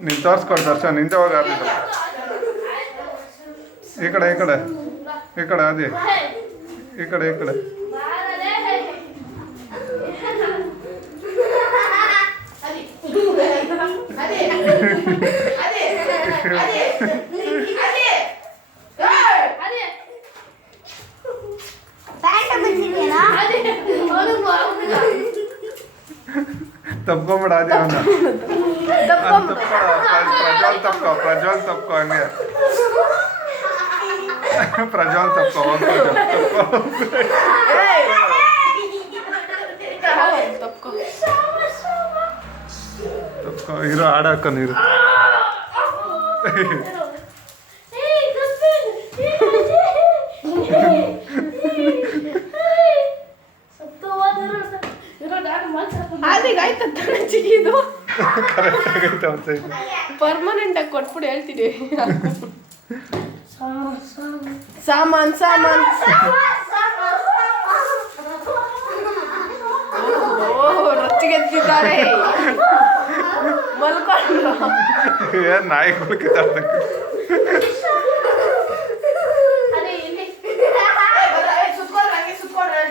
ನೀನು ತೋರಿಸ್ಕೊಡು ದರ್ಶನ್ ನಿಂದೆ ಹೋಗಿ ಆಡ್ಲಿಕ್ಕೆ ಈ ಕಡೆ ಈ ಕಡೆ ಈ ಕಡೆ ಅದೇ ಈ ಕಡೆ ಈ ಕಡೆ ತಪ್ಕೊಂಬಿಡ ಅದೇ ಅವನ ಪ್ರಜ್ವಲ್ ತಪ್ಕೊ ಹಂಗೆ ಪ್ರಜ್ವಲ್ ತಪ್ಕೊ ತಪ್ಕೊ ಇರೋ ಆಡಾಕ ನೀರು ಪರ್ಮನೆಂಟ್ ಆಗಿ ಕೊಟ್ಬಿಟ್ಟು ಹೇಳ್ತೀನಿ ಸಾಮಾನ್ ಸಾಮಾನ್ ರೊಚ್ಚಿಗೆದ್ದಿದ್ದಾರೆ ಏನ್ ನಾಯಿಗಳು ಕಿತ್ತಾಡ್ತಕ್ಕ